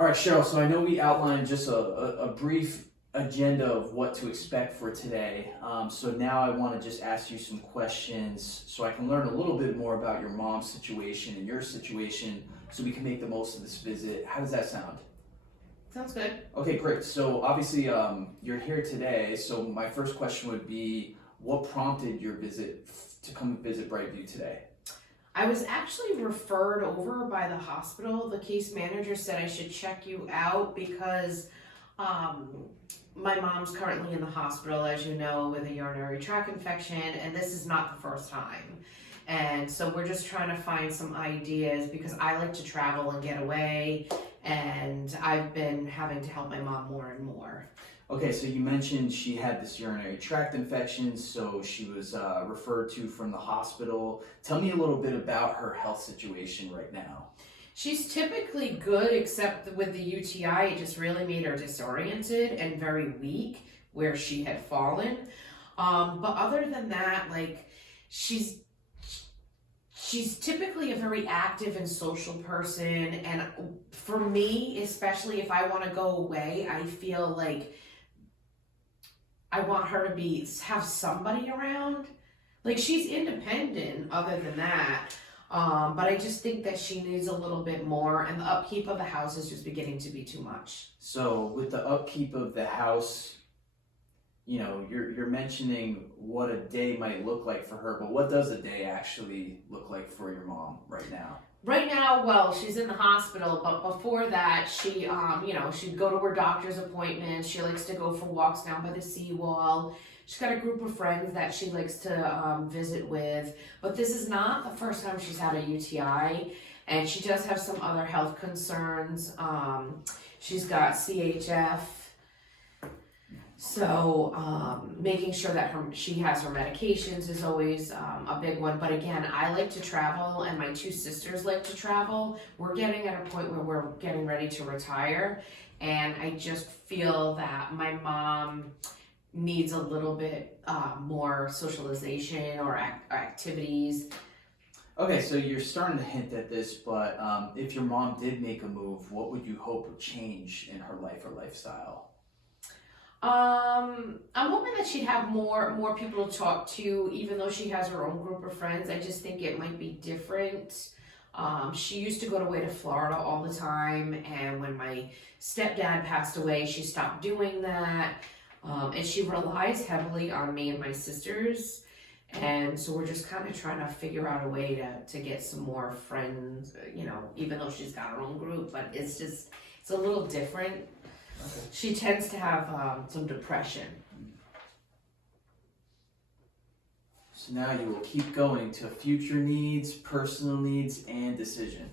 All right, Cheryl, so I know we outlined just a brief agenda of what to expect for today. So now I want to just ask you some questions so I can learn a little bit more about your mom's situation and your situation so we can make the most of this visit. How does that sound? Sounds good. Okay, great. So obviously you're here today. So my first question would be, what prompted your visit to come visit Brightview today? I was actually referred over by the hospital. The case manager said I should check you out because my mom's currently in the hospital, as you know, with a urinary tract infection, and this is not the first time. And so we're just trying to find some ideas because I like to travel and get away, and I've been having to help my mom more and more. Okay, so you mentioned she had this urinary tract infection, so she was referred to from the hospital. Tell me a little bit about her health situation right now. She's typically good, except with the UTI, it just really made her disoriented and very weak where she had fallen. But other than that, like she's typically a very active and social person, and for me, especially if I want to go away, I feel like I want her to have somebody around. Like she's independent other than that. But I just think that she needs a little bit more, and the upkeep of the house is just beginning to be too much. So with the upkeep of the house, you know, you're mentioning what a day might look like for her, but what does a day actually look like for your mom right now? Right now, well, she's in the hospital, but before that, she'd go to her doctor's appointments. She likes to go for walks down by the seawall. She's got a group of friends that she likes to visit with, but this is not the first time she's had a UTI, and she does have some other health concerns. She's got CHF, so making sure that she has her medications is always a big one. But again, I like to travel, and my two sisters like to travel. We're getting at a point where we're getting ready to retire, and I just feel that my mom needs a little bit more socialization or activities. Okay, so you're starting to hint at this, but if your mom did make a move, what would you hope would change in her life or lifestyle? I'm hoping that she'd have more people to talk to, even though she has her own group of friends. I just think it might be different. She used to go away to Florida all the time, and when my stepdad passed away, she stopped doing that. And she relies heavily on me and my sisters. And so we're just kind of trying to figure out a way to get some more friends, you know, even though she's got her own group, but it's a little different. Okay. She tends to have some depression. So now you will keep going to future needs, personal needs, and decision.